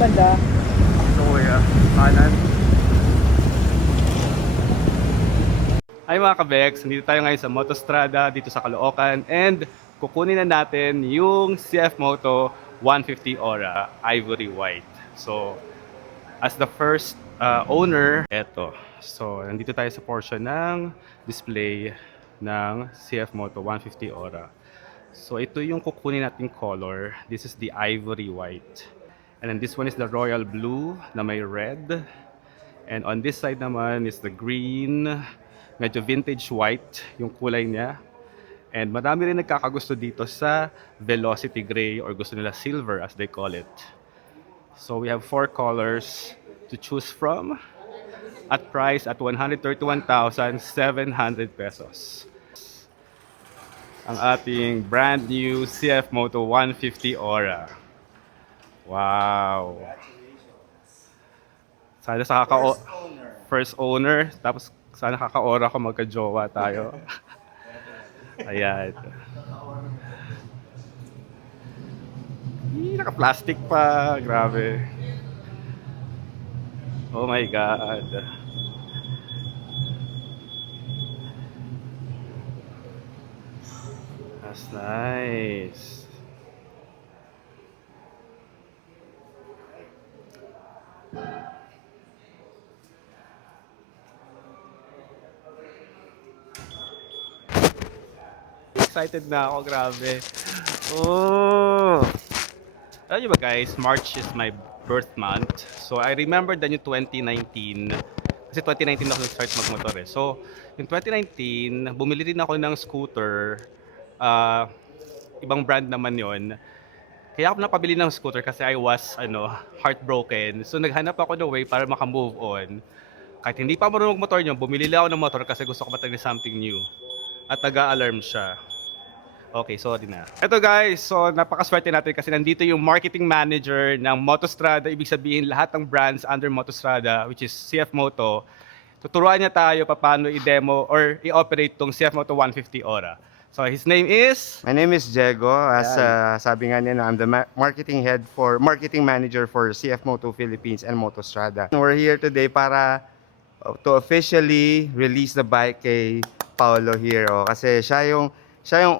banda. So yeah, kanan. Hi mga kabex, nandito tayo ngayon sa Motostrada dito sa Caloocan and kukunin na natin yung CF Moto 150 Aura Ivory White. So as the first owner, eto. So nandito tayo sa portion ng display ng CF Moto 150 Aura. So ito yung kukunin nating color. This is the Ivory White. And then this one is the Royal Blue na may red. And on this side naman is the green, medyo vintage white yung kulay niya. And marami rin nagkakagusto dito sa Velocity Gray or gusto nila silver as they call it. So we have 4 colors to choose from at price at 131,700 pesos. Ang ating brand new CF Moto 150 Aura. Wow! Sana sa first owner, tapos sana kaka-aura ko magka-jowa tayo. Ayan. Naka-plastic pa, grabe. Oh my God. That's nice. Excited na ako, grabe. Oh! Alam niyo ba guys, March is my birth month. So I remember the new 2019. Kasi 2019 ako nag-start magmotor eh. So, yung 2019, bumili rin ako ng scooter. Ah, ibang brand naman yon. Kaya ako napabili ng scooter kasi I was heartbroken. So naghanap ako ng way para maka-move on. Kahit hindi pa marunong magmotor yun, bumili lang ako ng motor kasi gusto ko matry something new. At nag-a-alarm siya. Okay, sorry na. Ito guys, so napakaswerte natin kasi nandito yung marketing manager ng Motostrada. Ibig sabihin lahat ng brands under Motostrada, which is CF Moto. Tuturuan niya tayo paano i-demo or i-operate tong CF Moto 150 Aura. So his name is... My name is Diego. As Yan. sabi nga niya, I'm the marketing manager for CF Moto Philippines and Motostrada. We're here today para to officially release the bike kay Paolo here. Kasi siya yung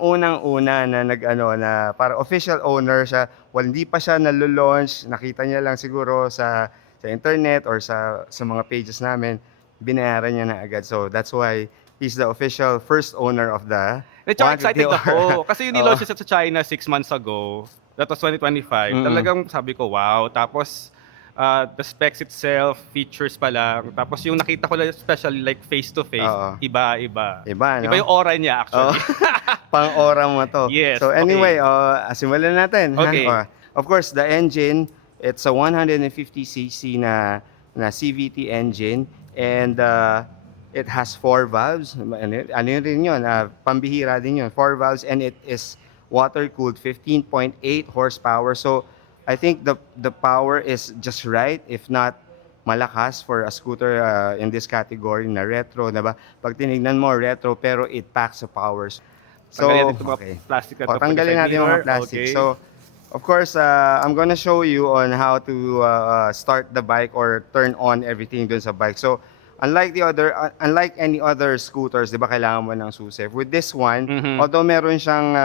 unang-una na na para official owner siya. Well, hindi pa siya nalo-launch, nakita niya lang siguro sa internet or sa mga pages namin, binayaran niya na agad. So that's why he's the official first owner of the Tsaka excited 150 ako. Aura. Kasi yung nilaunch siya sa China 6 months ago. That was 2025. Talagang sabi ko, wow. Tapos, the specs itself, features pa lang. Tapos yung nakita ko lang, especially like face-to-face, Oo. iba-iba. Iba, no? Iba yung aura niya actually. Pang-aura mo to. Yes, So anyway, okay. simulan natin. Okay. Ha? Of course, the engine, it's a 150cc na CVT engine and it has 4 valves. Ano yun rin yun? Pambihira din yun. 4 valves and it is water-cooled, 15.8 horsepower. So I think the power is just right, if not malakas for a scooter in this category na retro, diba? Pag tinignan mo, retro, pero it packs the powers. So, Tanggalin natin itong mga okay. plastic na to. Tanggalin natin yung mga plastic. Okay. So, of course, I'm gonna show you on how to start the bike or turn on everything dun sa bike. So, unlike any other scooters, di ba kailangan mo ng susi? With this one, although meron siyang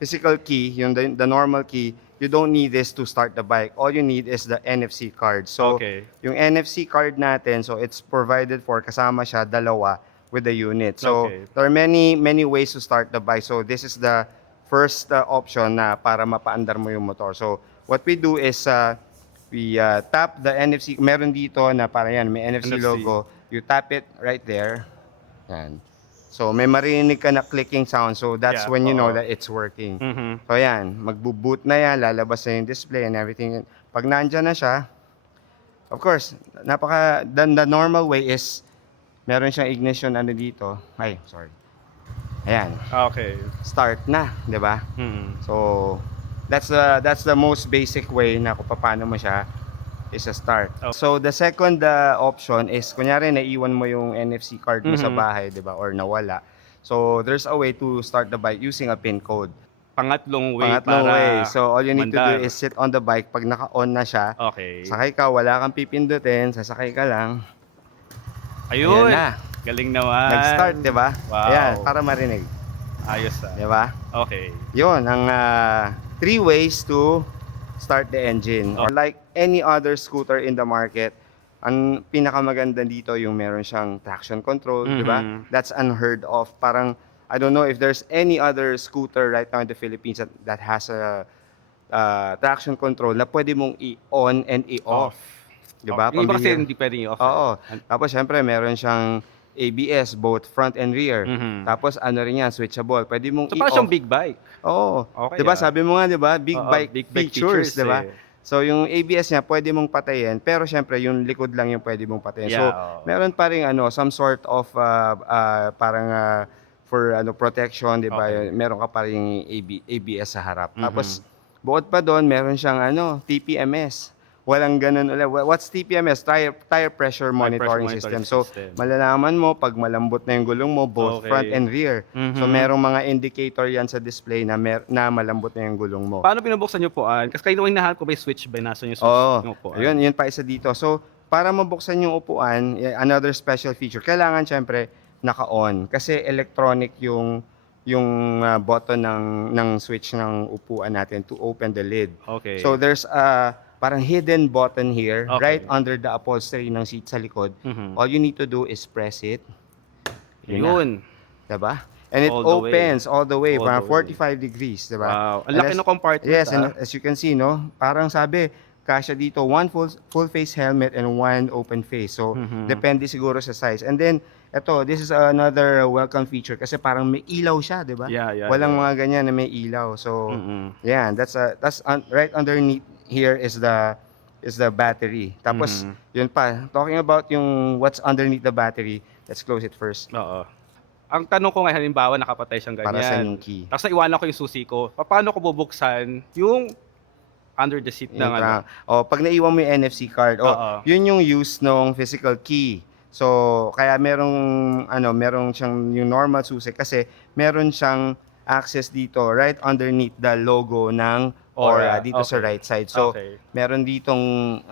physical key, yung the normal key, you don't need this to start the bike. All you need is the NFC card. So, Okay. yung NFC card natin, so it's provided for, kasama siya, dalawa with the unit. So, Okay. there are many ways to start the bike. So, this is the first option na para mapaandar mo yung motor. So, what we do is, we tap the NFC. Meron dito na para yan, may NFC logo. You tap it right there. Yan. So, may marinig ka na clicking sound. So, that's Yeah, when you know oo. that it's working. Mhm. So, yan. Magbo-boot na yan. Lalabas na yung display and everything. Pag nandyan na siya, of course, the normal way is, meron siyang ignition dito. Ay, sorry. Ayan. Okay. Start na, di ba? Mhm. So, that's the most basic way na kung paano mo siya is a start. Okay. So, the second option is, kunyari, naiwan mo yung NFC card mo sa bahay, di ba? Or nawala. So, there's a way to start the bike using a PIN code. pangatlong way Pangatlong para way. So, all you need to do mandar. is sit on the bike. Pag naka-on na siya, Okay. sakay ka, wala kang pipindutin, sasakay ka lang. Ayan Ayun. na. Galing naman. Nag-start, di ba? Wow. Ayan, para marinig. Ayos Di ba? Okay. Yun, ang 3 ways to start the engine. Or like any other scooter in the market, ang pinakamaganda dito yung meron siyang traction control, di ba? That's unheard of. Parang, I don't know if there's any other scooter right now in the Philippines that has a traction control na pwede mong i-on and i-off. Di ba? Yung iba kasi Pambihira. hindi pwedeng i-off. Oo. Tapos, syempre, meron siyang ABS, both front and rear. Tapos, ano rin yan, switchable. Pwede mong So, parang i-off. siyang big bike. Oo. Okay, Diba, sabi mo nga, diba, big Oo, bike big bike features, diba? eh. So, yung ABS niya, pwede mong patayin, pero syempre, yung likod lang yung pwede mong patayin. So, Yeah, oo. meron pa rin, some sort of, parang, for, protection, diba? Okay. Meron ka pa rin ABS sa harap. Tapos, bukod pa doon, meron siyang, TPMS. Walang ganun ulit. What's TPMS? Tire pressure monitoring system. So, malalaman mo pag malambot na yung gulong mo, both Okay. front and rear. So, merong mga indicator yan sa display na malambot na yung gulong mo. Paano binubuksan yung upuan? Kasi kayo yung hinahanap ko may switch ba? Nasa yung switch Oo. yung upuan? Yun pa isa dito. So, para mabuksan yung upuan, another special feature, kailangan syempre naka-on. Kasi electronic yung button ng switch ng upuan natin to open the lid. Okay. So, there's a parang hidden button here, Okay. right under the upholstery ng seat sa likod. All you need to do is press it. Yun. Diba? And it All the way. opens all the way, All parang the way. 45 degrees, diba? Wow. Ang laki ng compartment. Yes, and as you can see, no, parang sabi, kasya dito, one full face helmet and one open face. So, depende siguro sa size. And then, this is another welcome feature kasi parang may ilaw siya, di ba? Yeah, Walang yeah. mga ganyan na may ilaw. So, yeah, that's right underneath here is the battery. Tapos, yun pa, talking about yung what's underneath the battery, let's close it first. Oo. Ang tanong ko ngayon, halimbawa, nakapatay siyang ganyan. Para sa yung key. Tapos naiwanan ko yung susi ko. Paano ko bubuksan yung under the seat ng Yung ano? pag naiwan mo yung NFC card, Oo. yun yung use ng physical key. So, kaya merong siyang yung normal susi kasi meron siyang access dito right underneath the logo ng Aura dito sa Okay. right side. So, Okay. meron ditong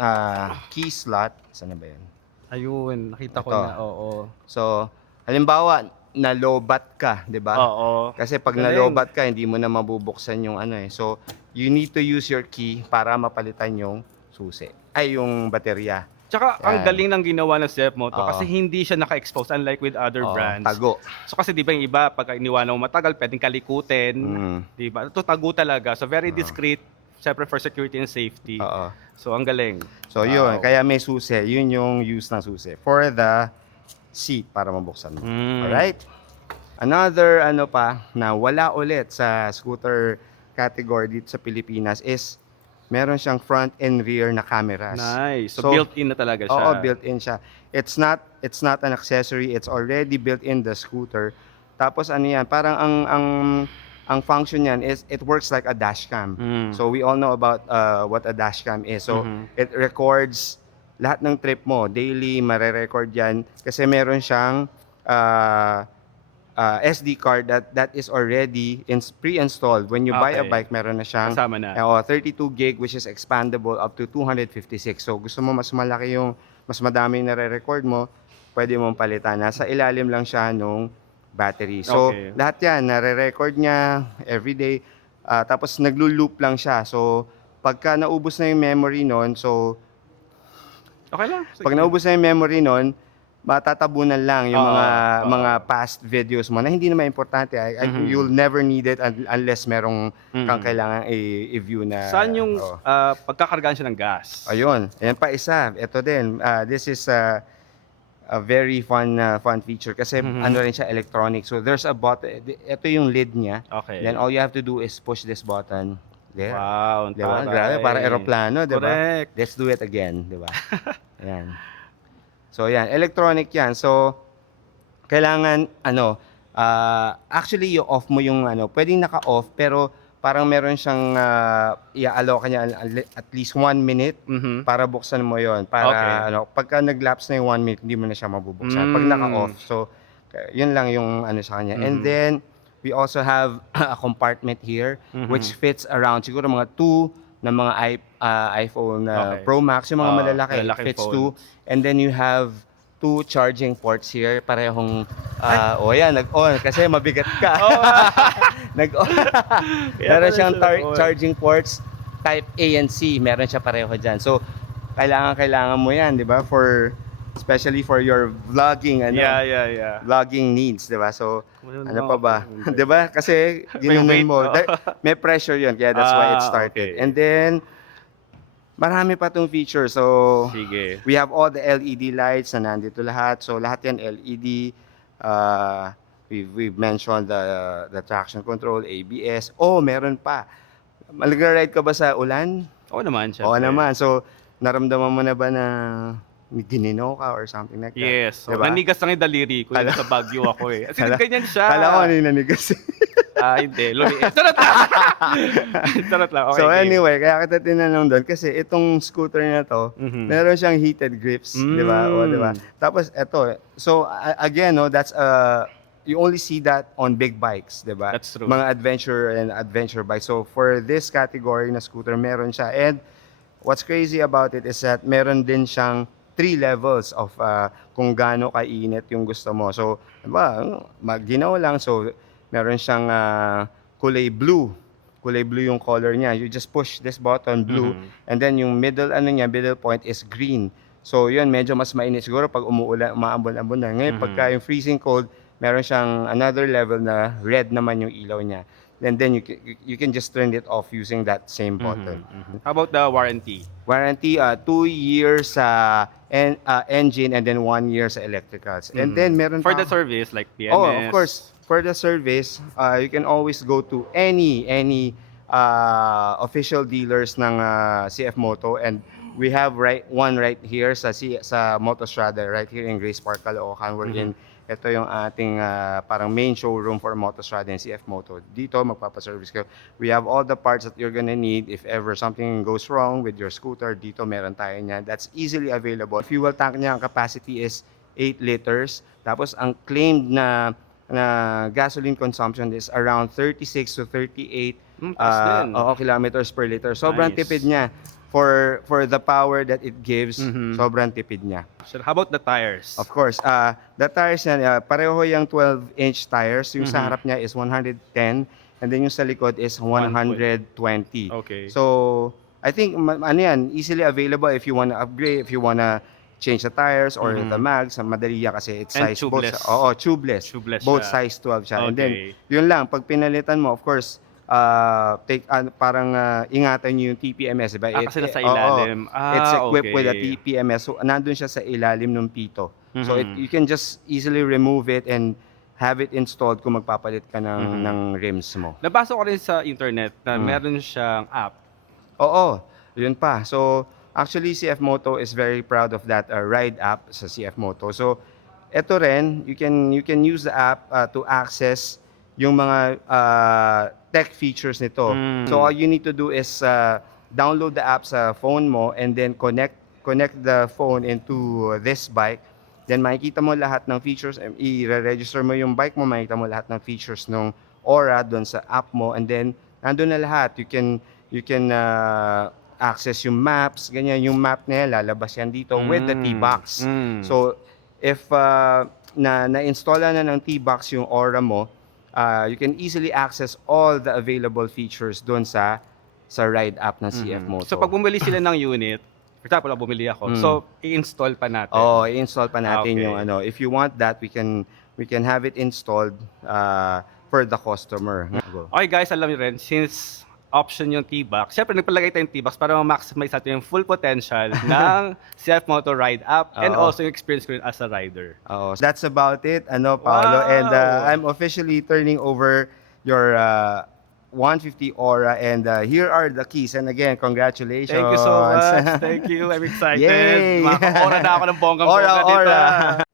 key slot. Saan na ba yan? Ayun, nakita ko Ito. na. Oo. So, halimbawa, nalobat ka, di ba? Oo. Kasi pag Galing. nalobat ka, hindi mo na mabubuksan yung So, you need to use your key para mapalitan yung susi. Ay, yung baterya. Tsaka, ang Yan. galing ng ginawa ng CF Moto Oo. kasi hindi siya naka-expose unlike with other Oo, brands. tago. So kasi di ba yung iba, pag iniwanan mo matagal, pwedeng kalikutin. Di ba? Ito tago talaga. So very discreet, syempre for security and safety. Oo. So ang galing. So, yun. Kaya may susi. Yun yung use ng susi. For the seat para mabuksan mo. Alright? Another pa na wala ulit sa scooter category dito sa Pilipinas is meron siyang front and rear na cameras. Nice. So, So, built-in na talaga siya. Oo, built-in siya. It's not an accessory, it's already built in the scooter. Tapos yan, parang ang function niyan is it works like a dashcam. So we all know about what a dashcam is. So it records lahat ng trip mo, daily mare-record 'yan kasi meron siyang SD card that is already pre-installed. When you buy a Okay. bike, meron na siyang Kasama na. 32 gig which is expandable up to 256. So gusto mo mas malaki mas madami yung nare-record mo, pwede mong palitan. Nasa ilalim lang siya nung battery. So Okay. lahat yan, nare-record niya everyday. Tapos naglo-loop lang siya. So pagka naubos na yung memory nun, so Okay lang. Sige. pag naubos na yung memory nun, matatabunan lang yung Oo, mga past videos mo na hindi naman importante. You'll never need it unless merong kang kailangan i-view na. Saan yung oo. pagkakargaan siya ng gas? Ayun. Ayan pa isa. Ito din. This is a very fun feature kasi ano rin siya, electronic. So there's a button. Ito yung lid niya. Okay. Then all you have to do is push this button. There. Wow, Diba? Grabe, para aeroplano, diba? Correct. Let's do it again, diba? Ayan. So, yan. Electronic yan. So, kailangan, actually, you off mo yung, pwedeng naka-off, pero parang meron siyang, i-allow ka niya at least 1 minute para buksan mo yon. Para, Okay. pagka nag-lapse na yung 1 minute, hindi mo na siya mabubuksan. Pag naka-off. So, yun lang yung, sa kanya. And then, we also have a compartment here which fits around siguro mga 2 na mga iPhone Okay. Pro Max, yung mga malalaki, it malalaking fits phone. 2. And then you have 2 charging ports here, parehong yan, nag-on kasi mabigat ka. Nag-on. Meron siyang charging ports type A and C, meron siya pareho diyan. So kailangan mo 'yan, 'di ba? Especially for your vlogging Yeah. vlogging needs, 'di ba? So Well, ano no, pa ba? okay. 'Di ba? Kasi May ginumin weight, mo. no? May pressure 'yun, kaya that's why it started. Okay. And then marami pa tong feature. So Sige. we have all the LED lights na nandito lahat. So lahat yan LED. We've mentioned the traction control, ABS. Oh, meron pa. Mag-ride ka ba sa ulan? Oo naman, syempre. Oo naman. So naramdaman mo na ba na gininaw ka or something like that? Yes. So, Diba? nanigas lang yung daliri ko. Yung sa Baguio ako eh. Kasi ganyan siya. Kala ko ano yung nanigas. Hindi. Charot lang. Charot lang. Okay, So game. anyway, kaya kita tinanong doon kasi itong scooter na to, meron siyang heated grips, di ba? O, di ba? Tapos eto, so again, no, that's you only see that on big bikes, di ba? That's true. Mga adventure bikes. So for this category na scooter, meron siya. And what's crazy about it is that meron din siyang 3 levels of kung gaano kainit yung gusto mo. So, di ba, magginaw lang. So, meron siyang kulay blue. Kulay blue yung color niya. You just push this button, blue. And then yung middle point is green. So, yun, medyo mas mainit siguro pag umuulan, umaambon-ambon na. Ngayon, pagka yung freezing cold, meron siyang another level na red naman yung ilaw niya. And then you can just turn it off using that same button. How about the warranty? Warranty, 2 years sa engine and then 1 year sa electricals. And then meron For pa- the service, like PMS. Oh, of course. For the service, you can always go to any official dealers ng CF Moto, and we have one right here sa Motostrada, right here in Grace Park, Caloocan. We're in ito yung ating parang main showroom for Motostrada and CF Moto. Dito magpapaservice ka. We have all the parts that you're gonna need if ever something goes wrong with your scooter. Dito meron tayo niyan. That's easily available. Fuel tank niya, ang capacity is 8 liters. Tapos ang claimed na gasoline consumption is around 36 to 38 taas din. kilometers per liter. Sobrang Nice. tipid niya. For the power that it gives, sobrang tipid niya. So, how about the tires? Of course, the tires niya, pareho yung 12-inch tires. Yung sa harap niya is 110, and then yung sa likod is 120. Okay. So, I think, ano yan, easily available if you wanna upgrade, if you wanna change the tires or the mags. Madali yan kasi it's And size tubeless. tubeless. Tubeless Both siya. size 12 siya. And then, Okay. yun lang, pag pinalitan mo, of course, parang ingatan nyo yung TPMS, diba? Kasi nasa ilalim. It's equipped with a Okay. TPMS. So, nandun siya sa ilalim ng pito. So, you can just easily remove it and have it installed kung magpapalit ka ng rims mo. Nabasa ko rin sa internet na meron siyang app. Oo, yun pa. So, actually, CF Moto is very proud of that ride app sa CF Moto. So, eto rin, you can use the app to access yung mga tech features nito. So, all you need to do is download the app sa phone mo and then connect the phone into this bike. Then, makikita mo lahat ng features. I-register mo yung bike mo, makikita mo lahat ng features ng Aura doon sa app mo. And then, nandun na lahat. You can access yung maps, ganyan. Yung map niya, lalabas yan dito with the T-Box. So, if na-install na ng T-Box yung Aura mo, you can easily access all the available features doon sa ride app ng CF Moto. So, pag bumili sila ng unit, for example, bumili ako, so, i-install pa natin. I-install pa natin Okay. yung ano. If you want that, we can have it installed for the customer. Okay guys, alam niyo rin, since option yung T-Box, syempre nagpalagay tayong T-Box para ma-maximize natin yung full potential ng CF Moto Ride app and Oo. also yung experience ko rin as a rider. That's about it, Paolo. Wow! And I'm officially turning over your 150 Aura, and here are the keys. And again, congratulations. Thank you so much. Thank you. I'm excited. Yay! Makaka-aura na ako ng bonggang-bongga Aura, dito. aura.